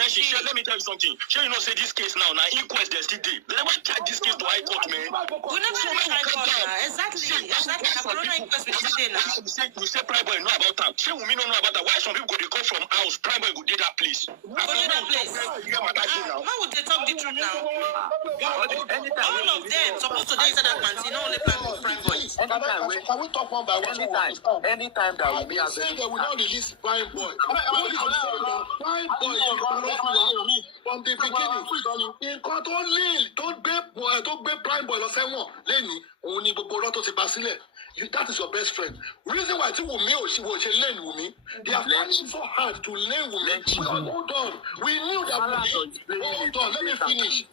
Let me tell you something. Sure, you know, say this case now, Inquest, there's still day. They never charge this case to High Court, man. We never reach High Court now. Exactly. Corona Inquest we still there now. We say Prime Boy know about that. Sure, we know about that. Why some people go they come from house? Prime Boy go do that place. How would they talk the truth now? All of them supposed to do inside that fancy, not only Prime Boy. Can we talk one by one? Anytime that will be available. They will not release Prime Boy. Prime Boy from the beginning. Don't be Prime Boy. Lenny, only Boboroto Sebasile. That is your best friend. Reason why she was learn with me. They are fighting so hard to learn with me. Hold on. We knew that. Hold on. Let me finish.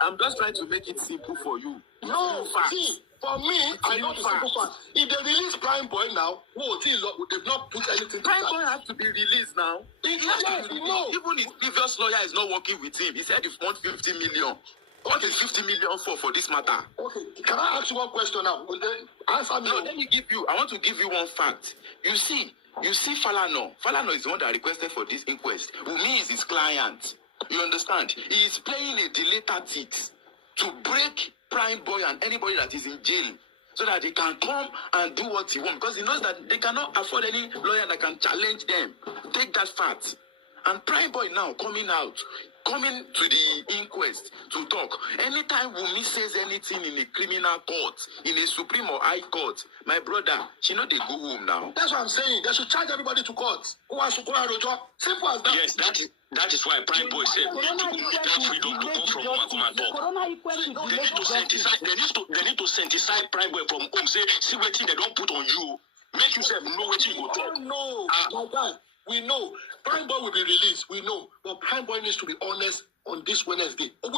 I'm just trying to make it simple for you. No, see, for me, I know the simple fact. If they release Prime Boy now, they've not put anything. Prime Boy has to be released now. Even his previous lawyer is not working with him. He said he wants 50 million. What is 50 million for this matter? Okay, can I ask you one question now? Answer me. No, I want to give you one fact. You see Falano. Falano is the one that requested for this inquest. Wumi is his client. You understand? He is playing a delay tactics to break Prime Boy and anybody that is in jail so that they can come and do what he wants, because he knows that they cannot afford any lawyer that can challenge them. Take that fact. And Prime Boy now coming to the inquest to talk. Anytime Wumi says anything in a criminal court, in a Supreme or High Court, my brother, she know they go home now. That's what I'm saying. They should charge everybody to court. Who wants to go and rojọ́? Simple as that. Yes, that is why Prime Boy said we need that freedom to go from home and talk. They need to synthesize Prime Boy from home. See what thing they don't put on you. Make yourself know what you go talk. No, my God. We know Prime Boy will be released. We know, but Prime Boy needs to be honest on this Wednesday. It's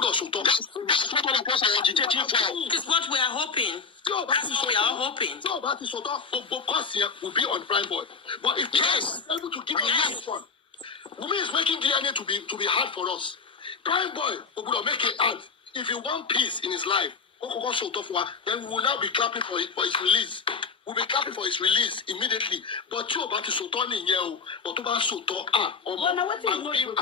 what we are hoping. That's what we are hoping. So that is what because here will be on Prime Boy. But if Prime is able to give us one, Wumi is making DNA to be hard for us. Prime Boy will make it hard. If you want peace in his life, then we will now be clapping for his release. We'll be clapping for his release immediately. But you about to Soton in here, but about Soton, I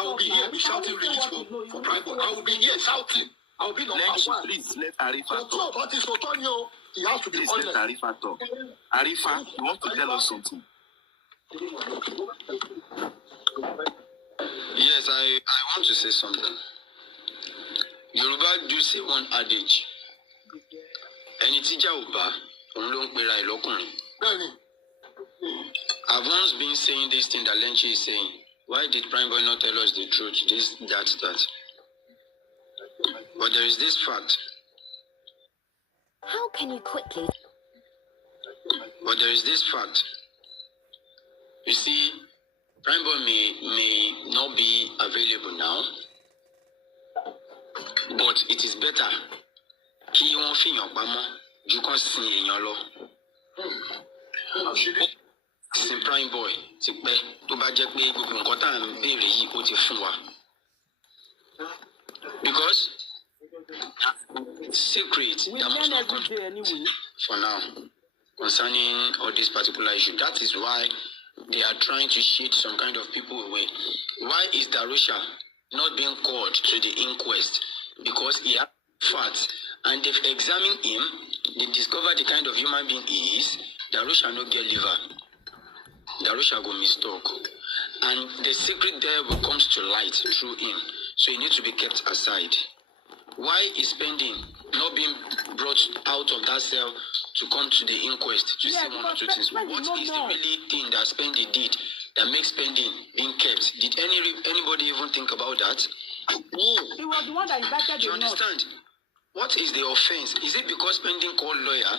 will be here, be shouting release for Prime Boy. I will be here shouting. I will be number one. Please let Arifa talk. But you about to Soton, he has to be honest. Let Arifa talk. Arifa, you want to tell us something? Yes, I want to say something. Yoruba do say one adage. Ẹni tí jà ò bá, òun ló ń pera ẹ̀ lọ́kùnrin. I've once been saying this thing that Lenchi is saying. Why did Prime Boy not tell us the truth? This, that. But there is this fact. How can you quickly? But there is this fact. You see, Prime Boy may not be available now, but it is better kí wọ́n fìyàn pamọ́ ju kán sin èèyàn lọ. Sin Prime Boy ti pẹ́ tó bá jẹ́ pé gbogbo nǹkan tá à ń béèrè yìí ó ti fún wa. Because secret that must not come for now concerning all this particular issue. That is why they are trying to shade some kind of people away. Why is Darusha not being called to the inquest? Because he has facts, and they've examined him. They discovered the kind of human being he is. Darusha no get liver. Darusha go mistook, and the secret there will come to light through him. So he needs to be kept aside. Why is Spending not being brought out of that cell to come to the inquest to say one or two things? What is the really thing that Spending did that makes Spending being kept? Did anybody even think about that? No. He was the one that invited. Do you understand? What is the offense? Is it because Spending called lawyer?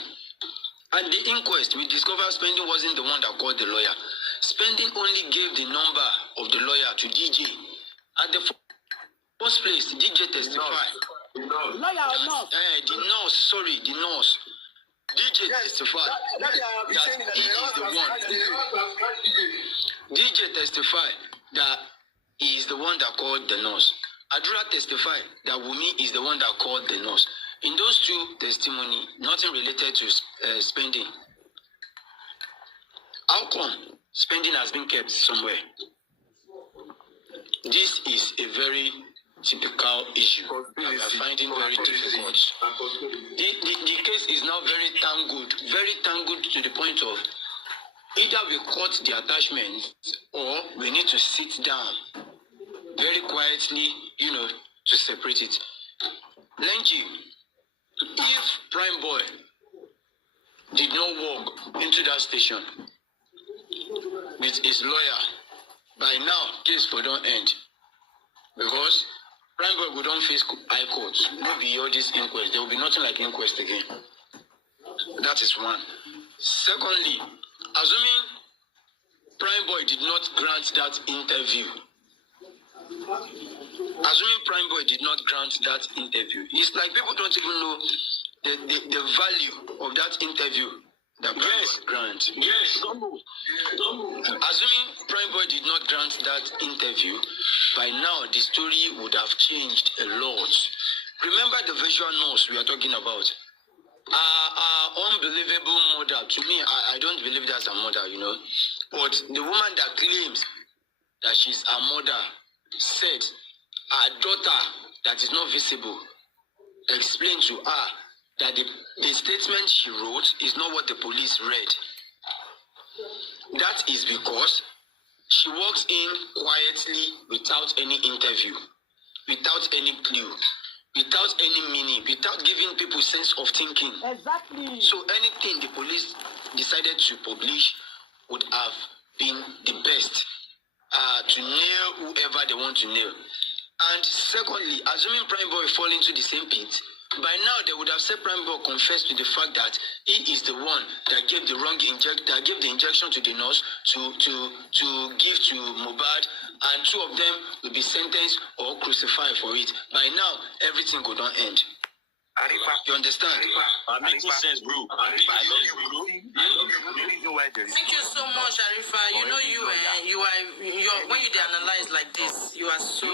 At the inquest, we discovered Spending wasn't the one that called the lawyer. Spending only gave the number of the lawyer to DJ. At the first place, DJ testified. Lawyer or not? The nurse. DJ testified that he is the one. DJ testified that he is the one that called the nurse. Adura testified that Wumi is the one that called the nurse. In those two testimony, nothing related to Spending. How come Spending has been kept somewhere? this is a very typical issue that we are finding very difficult. The case is now very tangled to the point of either we cut the attachment or we need to sit down very quietly, to separate it. Lenky, if Prime Boy did not walk into that station with his lawyer, by now, case for don't end. Because Prime Boy would don't face high court. No be all this inquest. There will be nothing like inquest again. That is one. Secondly, assuming Prime Boy did not grant that interview, it's like people don't even know the value of that interview that Prime Boy grant. Yes. Assuming Prime Boy did not grant that interview, by now the story would have changed a lot. Remember the visual nurse we are talking about? Our unbelievable mother. To me, I don't believe that's a mother, But the woman that claims that she's a mother said her daughter that is not visible explained to her that the statement she wrote is not what the police read. That is because she walks in quietly without any interview, without any clue, without any meaning, without giving people sense of thinking. Exactly. So anything the police decided to publish would have been the best to nail whoever they want to nail. And secondly, assuming Prime Boy fall into the same pit, by now they would have said Prime Boy confessed to the fact that he is the one that gave the injection to the nurse to give to Mohbad, and two of them will be sentenced or crucified for it. By now, everything could not end. You understand? I'm making sense, bro. I love you, bro. Thank you so much, Arifa. You are when you analyze like this, you are so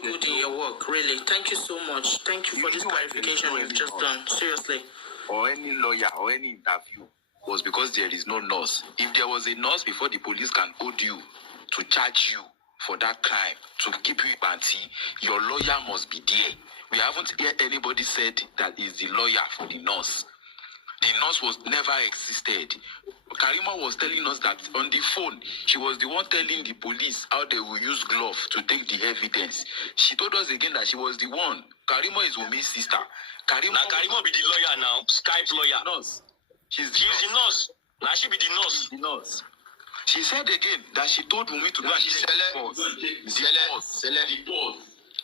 good in your work. Really, thank you so much. Thank you for this clarification you've just done. Seriously. Or any lawyer or any interview was because there is no nurse. If there was a nurse before the police can hold you to charge you for that crime, to keep you panty, your lawyer must be there. We haven't heard anybody said that is the lawyer for the nurse. The nurse was never existed. Karima was telling us that on the phone, she was the one telling the police how they will use glove to take the evidence. She told us again that she was the one. Karima is Umi's sister. Karima be the lawyer now. Skype lawyer. Nurse. She's the nurse. Now she be the nurse. The nurse. She said again that she told Umi to do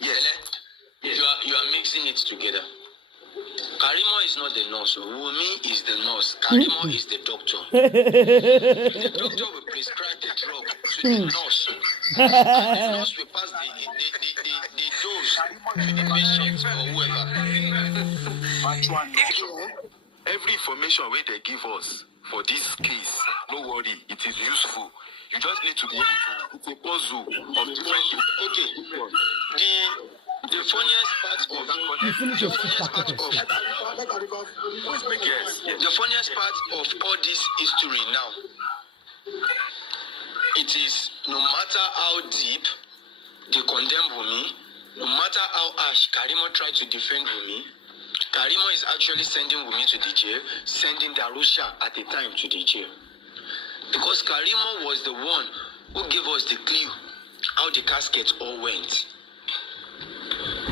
Yes. You are mixing it together. Karimo is not the nurse. Wumi is the nurse. Karimo is the doctor. The doctor will prescribe the drug to the nurse. And the nurse will pass the dose to the patient or whoever. Every information where they give us for this case, no worry, it is useful. You just need to be able to. It's a puzzle of different. Okay. The funniest part of all this history now, it is no matter how deep they condemn Wumi, no matter how harsh Karimo tried to defend Wumi, Karimo is actually sending Wumi to the jail, sending Darusha at the time to the jail. Because Karimo was the one who gave us the clue how the casket all went.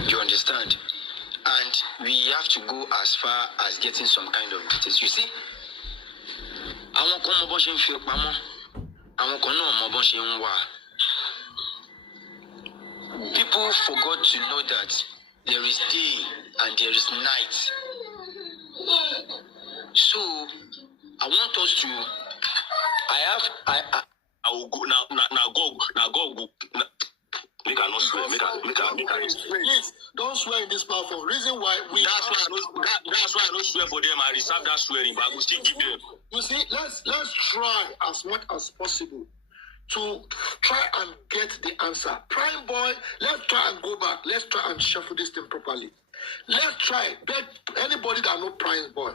You understand? And we have to go as far as getting some kind of details. You see, àwọn kan mọ bọ́n ṣe ń fi pamọ́, àwọn kan náà mọ bọ́n ṣe ń wà. People forgot to know that there is day and there is night. So I want us to. I will go now. Go. Make I not swear. Make I. Please don't swear in this platform. Reason why we. That's why I don't swear for them. I reserve that swearing, but I will still give them. You see, let's try as much as possible to try and get the answer. Prime Boy, let's try and go back. Let's try and shuffle this thing properly. Let's try beg anybody that know Prime Boy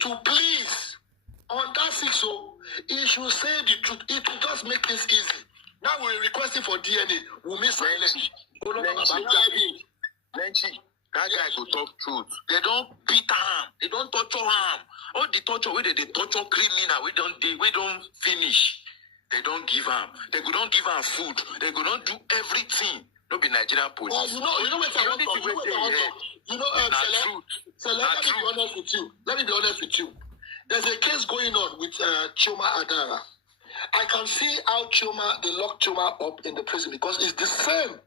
to please on that 6-0. He should say the truth. It will just make things easy. Now we're requesting for DNA. We'll miss silence. Lenchi, that guy go talk truth. They don't beat him. They don't torture him. All the torture where they torture criminal, we don't finish. They don't give him. They go don't give him food. They go don't do everything. No be Nigerian police. Well, you know what I want to let me be honest with you. There's a case going on with Chioma Adara. I can see how they locked Chioma up in the prison because it's the same.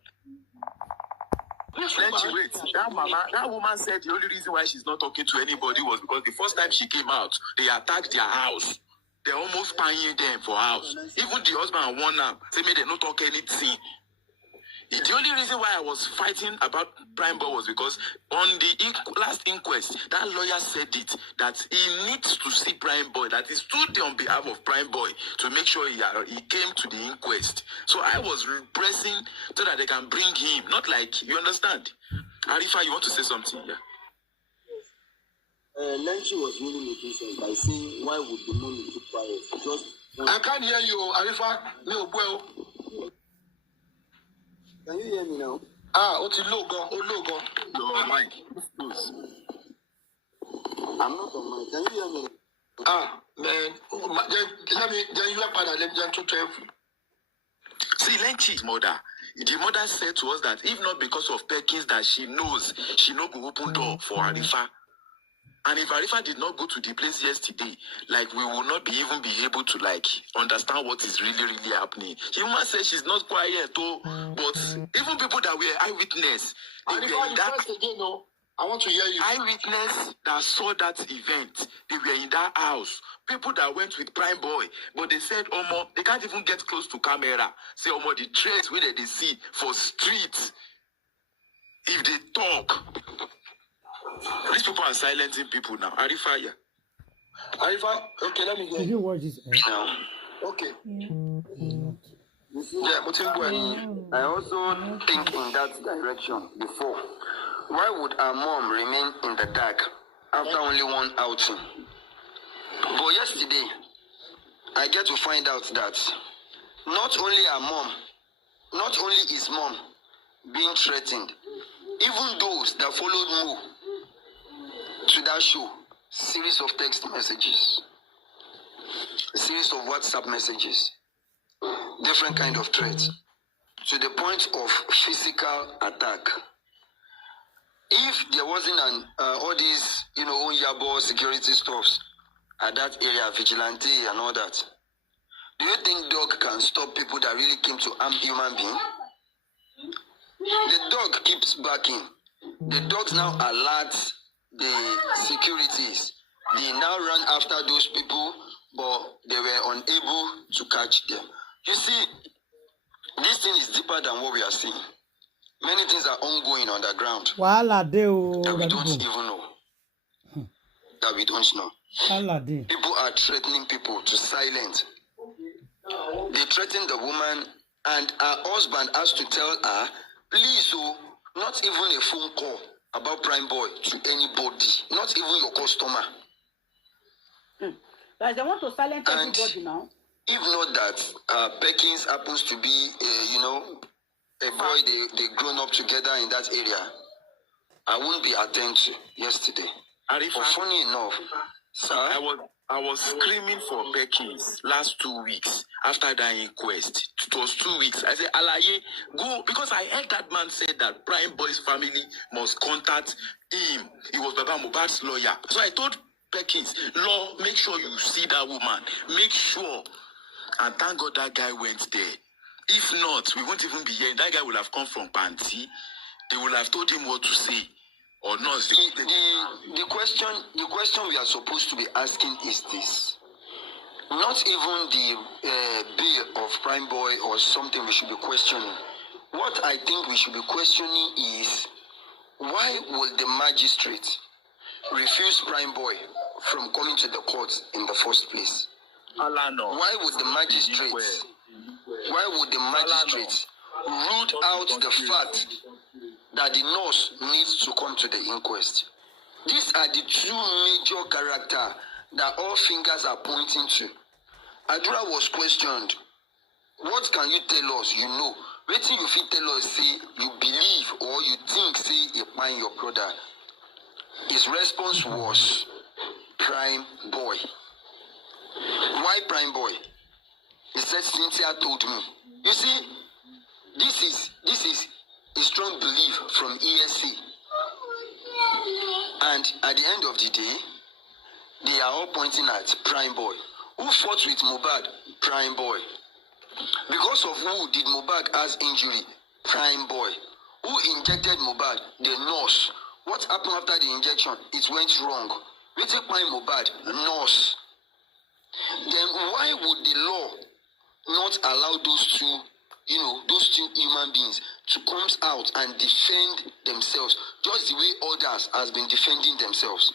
Wait. That woman said the only reason why she's not talking to anybody was because the first time she came out, they attacked their house. They're almost paying them for house. Even the husband warned them, say me they not talk anything. The only reason why I was fighting about Prime Boy was because on the last inquest, that lawyer said it, that he needs to see Prime Boy, that he stood there on behalf of Prime Boy to make sure he came to the inquest. So I was pressing so that they can bring him, not like, you understand? Arifa, you want to say something? Yeah. Lenchi was really making sense by saying, why would the money keep quiet? Just I can't hear you, Arifa. No, well. Can you hear me now? It's a logo. No, Mike. I'm not on mic. Can you hear me? Man. Then you are let me to tell you. See, Lenchi's mother. The mother said to us that if not because of Perkins that she knows, she no go open door for Arifa. And if Arifa did not go to the place yesterday, like we will not even be able to like understand what is really happening. She must say she's not quiet too, but even people that were eyewitness, they were in that. I want to hear you. Eyewitness that saw that event, they were in that house. People that went with Prime Boy, but they said, Omo, they can't even get close to camera. Say, Omo, the traits where they see for streets, if they talk. These people are silencing people now. Arifa, yeah. Arifa, okay, let me hear. Did you watch this? No. Okay. Yeah, but I also think in that direction before. Why would our mom remain in the dark after only one outing? But yesterday, I get to find out that not only our mom, not only his mom being threatened, even those that followed Mo to that show, series of text messages, a series of WhatsApp messages, different kind of threats, to the point of physical attack. If there wasn't all these, Onyabo security stuffs at that area, vigilante and all that, do you think dog can stop people that really came to harm human being? The dog keeps barking. The dogs now alert the securities. They now run after those people, but they were unable to catch them. You see, this thing is deeper than what we are seeing. Many things are ongoing on the ground that we don't even know. That we don't know. People are threatening people to silence. They threaten the woman, and her husband has to tell her, please, not even a phone call about Prime Boy to anybody, not even your customer. Like they want to silence and everybody now. If not that, Perkins happens to be, a boy they grown up together in that area, I wouldn't be attended to yesterday. But funny enough, sir, I was screaming for Perkins last 2 weeks after that inquest. It was 2 weeks. I said, Alaye, go, because I heard that man said that Prime Boy's family must contact him. He was Baba Mohbad's lawyer. So I told Perkins, Law, make sure you see that woman. Make sure. And thank God that guy went there. If not, we won't even be here. That guy will have come from Panti. They will have told him what to say. Or not. The question we are supposed to be asking is this. Not even the bill of Prime Boy or something we should be questioning. What I think we should be questioning is, why will the magistrate refuse Prime Boy from coming to the court in the first place? Why would the magistrate root out the fact that the nurse needs to come to the inquest? These are the two major characters that all fingers are pointing to. Adura was questioned what can you tell us? You know, wetin you fit tell us say you believe or you think say Kpai your brother. His response was prime boy. Why prime boy? He said Cynthia told me. You see, this is a strong belief from ESC. And at the end of the day, they are all pointing at prime boy. Who fought with Mohbad? Prime boy. Because of who did Mohbad has injury? Prime boy. Who injected Mohbad? The nurse. What happened after the injection? It went wrong. We take prime Mohbad, nurse. Then why would the law not allow those two human beings to come out and defend themselves just the way others has been defending themselves?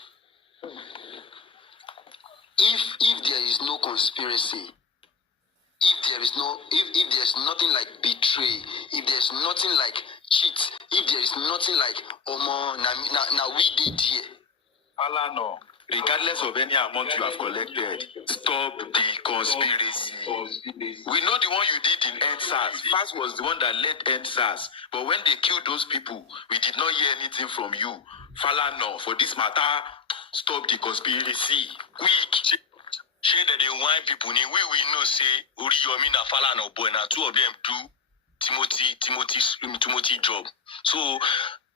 If there is no conspiracy, if there's nothing like betray, if there's nothing like cheat, if there is nothing like now we did here. Allah no. Regardless of any amount you have collected, stop the conspiracy. We know the one you did in EndSARS. First was the one that led EndSARS. But when they killed those people, we did not hear anything from you. Falana, for this matter, stop the conspiracy. Quick. She that they wine people, we know say Oriyomi na Falana boy, na two of them do Timothy job. So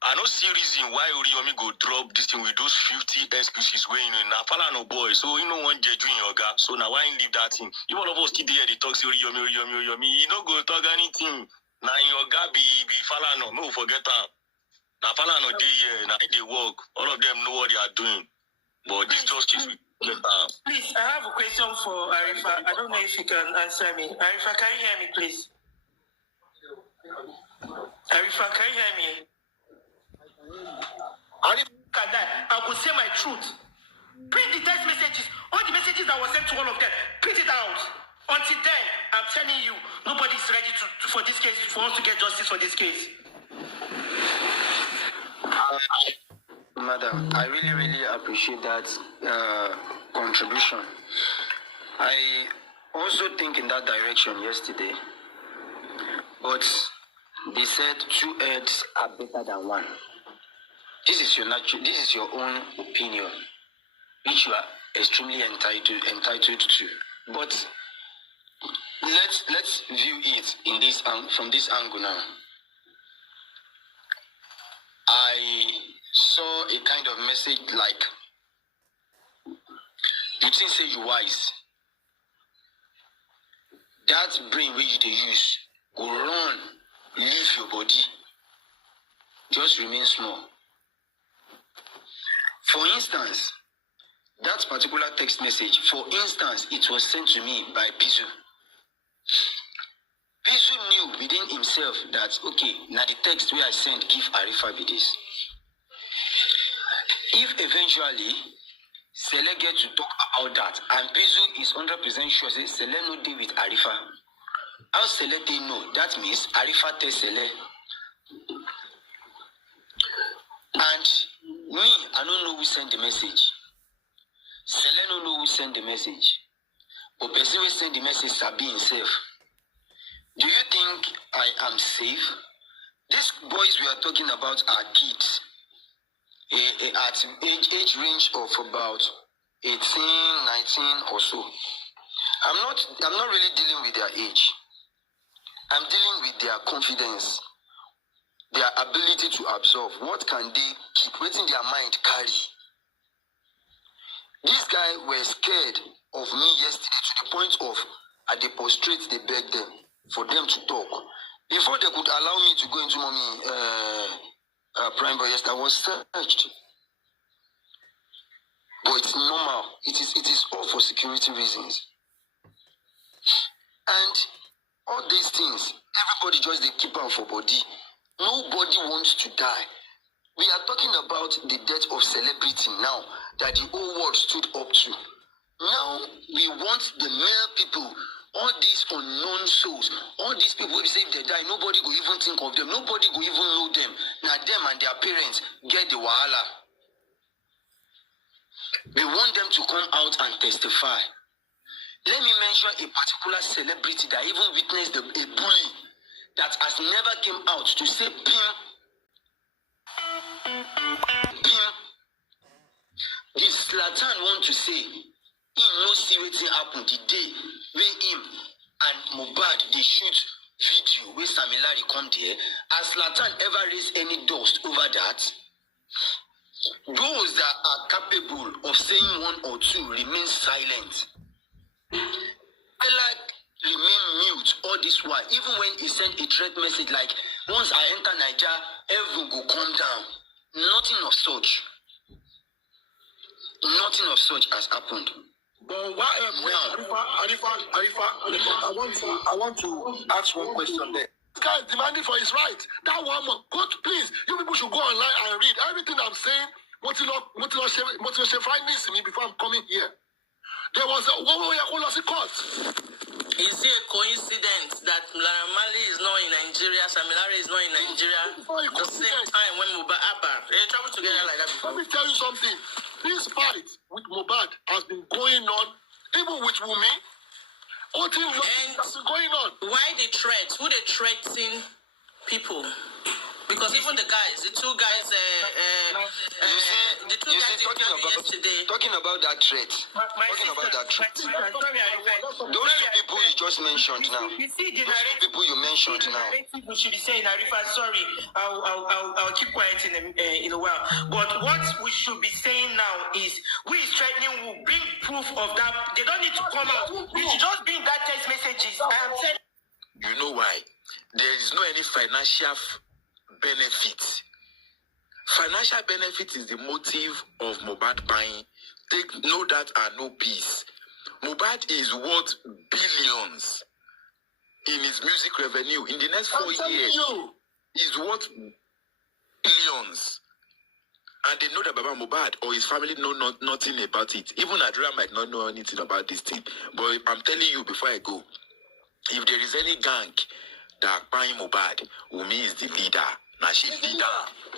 I don't see reason why Oriyomi go drop this thing with those 50 excuses when na Falana boy. So you know one jeju in your guy. So now why leave that thing? If all of us still there, they talk say Oriyomi, you don't go talk anything. Now your guy be Falana, no forget that. Now Falana day here, now they work. All of them know what they are doing. But this justice will get out. Please, I have a question for Arifa. I don't know if you can answer me. Arifa, can you hear me, please? Arifa, can you hear me? Look at that. I will say my truth. Print the text messages. All the messages that were sent to all of them. Print it out. Until then, I'm telling you, nobody is ready for this case, for us to get justice for this case. Madam, I really, really appreciate that contribution. I also think in that direction yesterday. But they said 2 heads are better than one. This is your own opinion, which you are extremely entitled to. But let's view it in this from this angle now. I saw a kind of message like, you think say you wise. That brain where you use go run, leave your body, just remain small. For instance, that particular text message, for instance, it was sent to me by Bizu. Bizu knew within himself that, okay, now the text where I sent, give Arifa be this. If eventually Sele get to talk about that, and Bizu is 100% sure say Sele no deal with Arifa, how Sele they know? That means Arifa tells Sele. And me, I don't know who sent the message. Sele don't know who sent the message. But person who send the message Sabi himself. Do you think I am safe? These boys we are talking about are kids. At age range of about 18, 19 or so. I'm not really dealing with their age. I'm dealing with their confidence, their ability to absorb. What can they keep within their mind carry? These guys were scared of me yesterday to the point of at the prostrate they begged them for them to talk. Before they could allow me to go into mommy prime boy, yes, I was searched. But it's normal. It is all for security reasons. And all these things, everybody just they keep out for body. Nobody wants to die. We are talking about the death of celebrity now that the whole world stood up to. Now we want the male people, all these unknown souls, all these people who say if they die, nobody will even think of them, nobody will even know them. Now them and their parents get the wahala. We want them to come out and testify. Let me mention a particular celebrity that even witnessed a bully that has never came out to say pim. If Zlatan want to say, he no see wetin happen the day when him and Mohbad they shoot video where Samilari come there, has Zlatan ever raised any dust over that? Those that are capable of saying one or two remain silent. I like remain mute all this while, even when he sent a threat message like, once I enter Niger, everyone go come down. Nothing of such. Nothing of such has happened. But why, Arifa, I want to ask one question there. This guy is demanding for his right. That one more. God, please, you people should go online and read everything I'm saying. Motivation findings me before I'm coming here. There was a court. Is it a coincidence that Mali is not in Nigeria, Samilari is not in Nigeria at the same time when Mohbad they travel together like that before? Let me tell you something. This fight with Mohbad has been going on, even with Wumi. All things has been going on. Why the threat? Who they threatening people? Because even the guys, the two guys yesterday. Talking about that threat. Those two people you just mentioned now. You see, the people you mentioned now. We should be saying, Arifa, sorry, I'll keep quiet in a while. But what we should be saying now is, we is threatening will bring proof of that. They don't need to come out. You should just bring that text messages. I am saying. You know why? There is no any financial benefit. Financial benefit is the motive of Mohbad buying. Take no that and no peace. Mohbad is worth billions in his music revenue. In the next 4 years, he's worth billions. And they know that Baba Mohbad or his family know nothing about it. Even Adria might not know anything about this thing. But I'm telling you before I go, if there is any gang that buying Mohbad, Wumi is the leader. Now she's leader.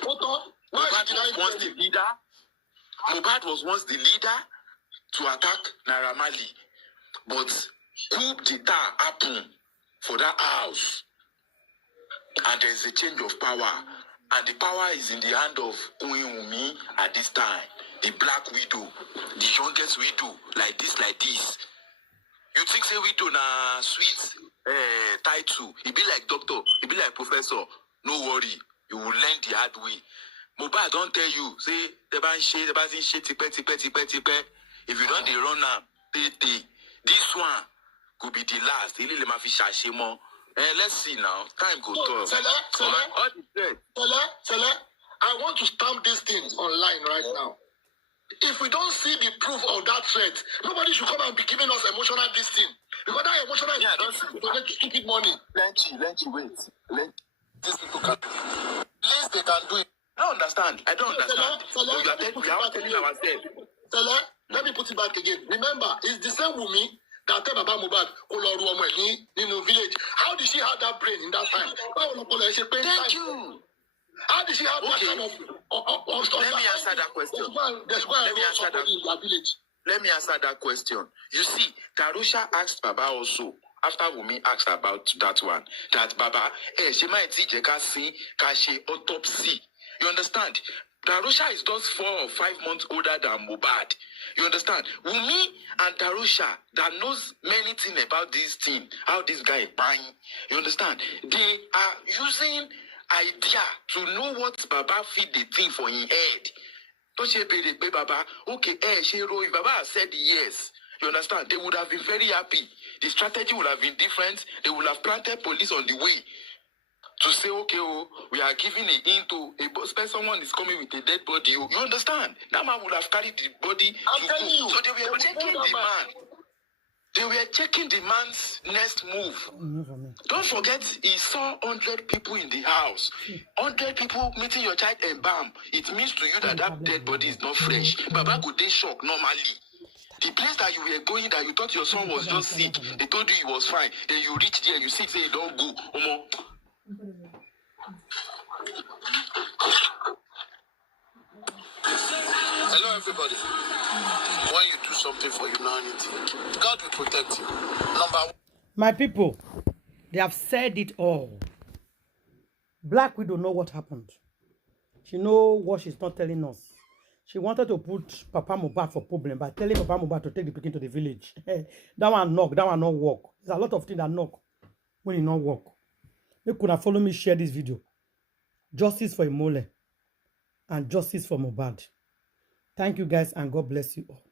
Mohbad was once the leader. Mohbad was once the leader to attack Naira Marley. But coup d'etat happened for that house. And there is a change of power. And the power is in the hand of Queen Wumi at this time. The Black Widow. The youngest widow. Like this. You think say widow na sweet title. He be like doctor. He be like professor. No worry. You will learn the hard way. Mohbad don't tell you. Say, the shit, tipe. If you don't run now, this one could be the last. Let's see now. Time goes on. Sele, I want to stamp these things online right now. If we don't see the proof of that threat, nobody should come and be giving us emotional this thing. Because that emotional donate stupid money. Let you wait. These people can do it. Please, they can do it. I don't understand. We are telling ourselves. Sele, let me put it back again. Remember, it's the same Wumi that tell Baba Mohbad in the village. How did she have that brain in that time? Thank you. How did she have that kind of Let me answer that question. Let me answer that question. You see, Tarusha asked Baba also, after Wumi asked about that one, that Baba, she might see Kashi autopsy. You understand? Tarusha is just 4 or 5 months older than Mohbad. You understand? Wumi and Tarusha that knows many things about this thing, how this guy is buying. You understand? They are using idea to know what Baba feed the thing for his head. Don't you pay Baba? Okay, if Baba said yes, you understand? They would have been very happy. The strategy would have been different. They would have planted police on the way to say, okay, we are giving a hint to someone is coming with a dead body. You understand? That man would have carried the body. I'm telling you. So they were checking the man. They were checking the man's next move. Don't forget, he saw 100 people in the house. 100 people meeting your child and bam. It means to you that that dead body is not fresh. Baba could they shock normally. The place that you were going, that you thought your son was just sick, they told you he was fine. Then you reach there, you see, say, don't go. Hello, everybody. When you do something for humanity. God will protect you. Number one. My people, they have said it all. Black Widow know what happened. She know what she's not telling us. She wanted to put Papa Mohbad for problem by telling Papa Mohbad to take the pikin to the village. That one knock, that one not work. There's a lot of things that knock when it not work. You could have followed me share this video. Justice for Imole and justice for Mohbad. Thank you guys and God bless you all.